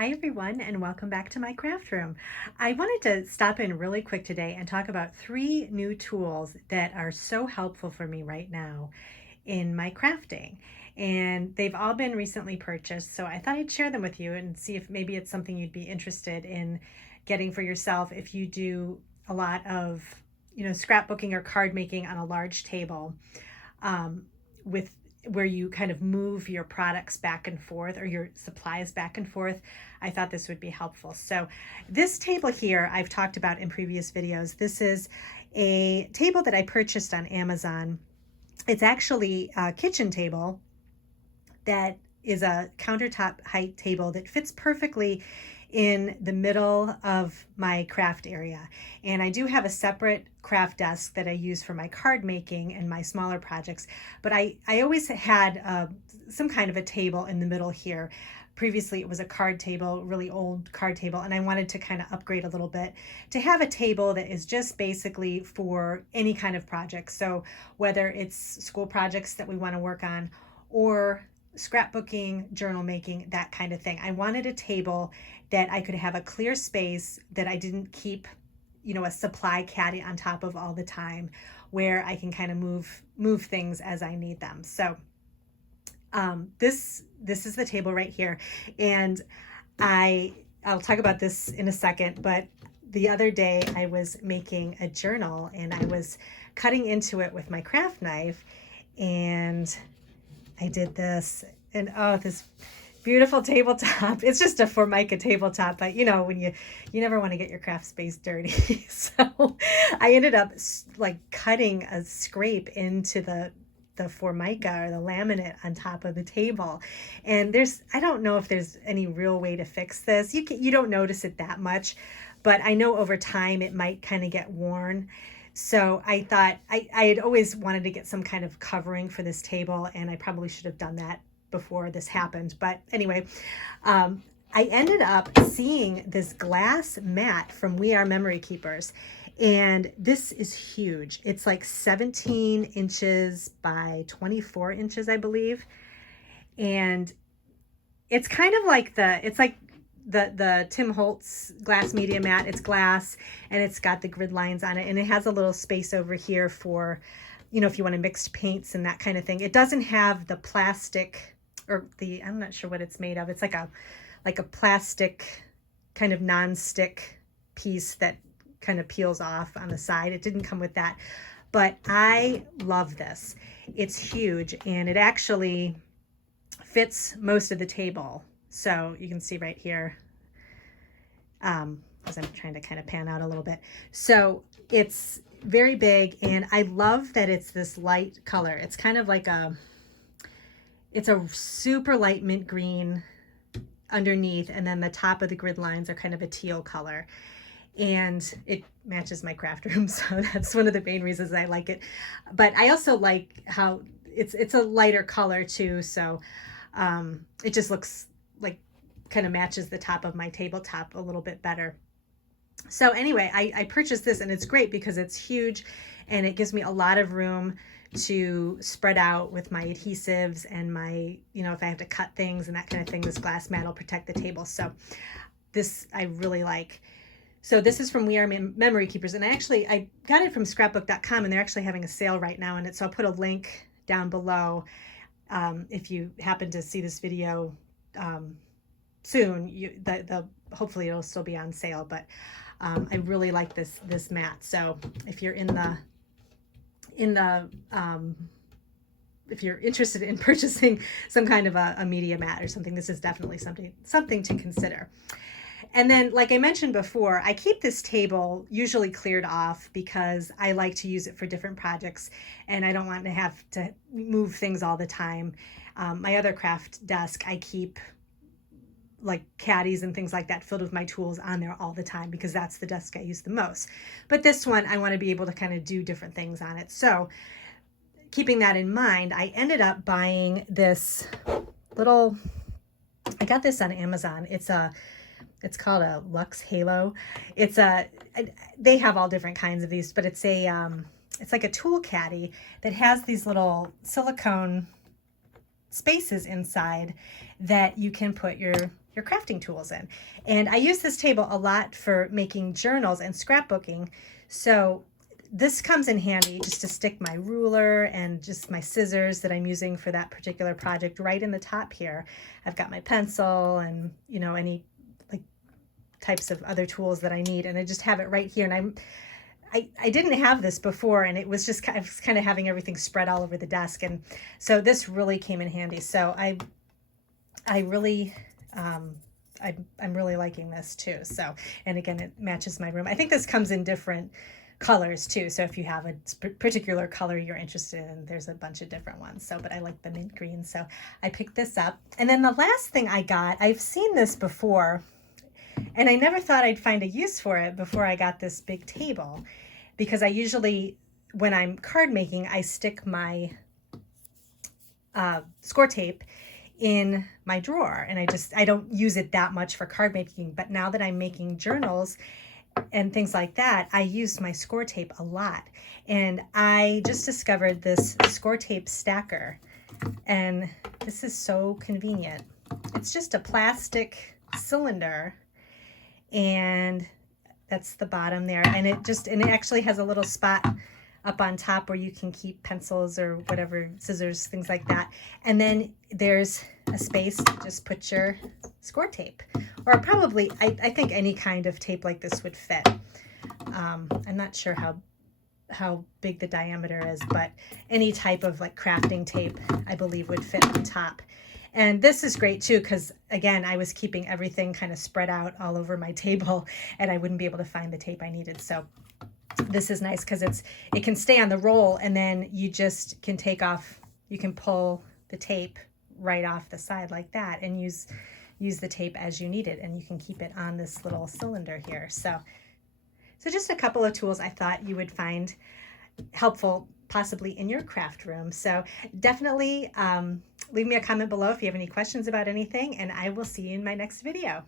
Hi everyone, and welcome back to my craft room. I wanted to stop in really quick today and talk about 3 new tools that are so helpful for me right now in my crafting. And they've all been recently purchased, so I thought I'd share them with you and see if maybe it's something you'd be interested in getting for yourself if you do a lot of, scrapbooking or card making on a large table, with where you kind of move your products back and forth or your supplies back and forth. I thought this would be helpful. So this table here I've talked about in previous videos. This is a table that I purchased on Amazon. It's actually a kitchen table that is a countertop height table that fits perfectly in the middle of my craft area. And I do have a separate craft desk that I use for my card making and my smaller projects, but I always had some kind of a table in the middle here. Previously it was a card table, really old card table, and I wanted to kind of upgrade a little bit to have a table that is just basically for any kind of project. So whether it's school projects that we want to work on or scrapbooking, journal making, that kind of thing. I wanted a table that I could have a clear space that I didn't keep, a supply caddy on top of all the time, where I can kind of move things as I need them. So this is the table right here, and I'll talk about this in a second, but the other day I was making a journal and I was cutting into it with my craft knife, and I did this, and oh, this beautiful tabletop. It's just a Formica tabletop, but when you never want to get your craft space dirty. So I ended up like cutting a scrape into the Formica or the laminate on top of the table. And I don't know if there's any real way to fix this. You don't notice it that much, but I know over time it might kind of get worn. So I thought I had always wanted to get some kind of covering for this table, and I probably should have done that before this happened. But anyway, I ended up seeing this glass mat from We Are Memory Keepers, and this is huge. It's like 17 inches by 24 inches, I believe. And it's kind of like the Tim Holtz glass media mat. It's glass and it's got the grid lines on it, and it has a little space over here for, if you want to mix paints and that kind of thing. It doesn't have the plastic or I'm not sure what it's made of. It's like a plastic kind of non-stick piece that kind of peels off on the side. It didn't come with that, but I love this. It's huge, and it actually fits most of the table. So you can see right here, as I'm trying to kind of pan out a little bit. So it's very big, and I love that it's this light color. It's kind of like it's a super light mint green underneath, and then the top of the grid lines are kind of a teal color. And it matches my craft room, so that's one of the main reasons I like it. But I also like how it's a lighter color too, so it just looks like kind of matches the top of my tabletop a little bit better. So anyway, I purchased this, and it's great because it's huge and it gives me a lot of room to spread out with my adhesives and my, if I have to cut things and that kind of thing, this glass mat will protect the table. So this I really like. So this is from We Are Memory Keepers, and I got it from scrapbook.com, and they're actually having a sale right now, and so I'll put a link down below if you happen to see this video soon. Hopefully it'll still be on sale, but I really like this mat. So if you're if you're interested in purchasing some kind of a media mat or something, this is definitely something to consider. And then, like I mentioned before, I keep this table usually cleared off because I like to use it for different projects, and I don't want to have to move things all the time. My other craft desk, I keep like caddies and things like that filled with my tools on there all the time because that's the desk I use the most. But this one, I want to be able to kind of do different things on it. So keeping that in mind, I ended up buying this I got this on Amazon. It's called a Lux Halo. They have all different kinds of these, but it's like a tool caddy that has these little silicone spaces inside that you can put your your crafting tools in. And I use this table a lot for making journals and scrapbooking. So this comes in handy just to stick my ruler and just my scissors that I'm using for that particular project right in the top here. I've got my pencil and, you know, any like types of other tools that I need, and I just have it right here. And I didn't have this before, and it was just kind of having everything spread all over the desk, and so this really came in handy. So I really I'm really liking this too. So, and again, it matches my room. I think this comes in different colors too. So if you have a particular color you're interested in, there's a bunch of different ones. So, but I like the mint green. So I picked this up. And then the last thing I got, I've seen this before, and I never thought I'd find a use for it before I got this big table, because I usually, when I'm card making, I stick my score tape in my drawer, and I don't use it that much for card making. But now that I'm making journals and things like that, I use my score tape a lot. And I just discovered this score tape stacker, and this is so convenient. It's just a plastic cylinder, and that's the bottom there, and it actually has a little spot up on top where you can keep pencils or whatever, scissors, things like that. And then there's a space to just put your score tape, or probably, I think any kind of tape like this would fit. I'm not sure how big the diameter is, but any type of like crafting tape, I believe, would fit on top. And this is great too, because again, I was keeping everything kind of spread out all over my table, and I wouldn't be able to find the tape I needed. So this is nice because it can stay on the roll, and then you just can take off, you can pull the tape right off the side like that and use the tape as you need it, and you can keep it on this little cylinder here. So just a couple of tools I thought you would find helpful possibly in your craft room. So definitely leave me a comment below if you have any questions about anything, and I will see you in my next video.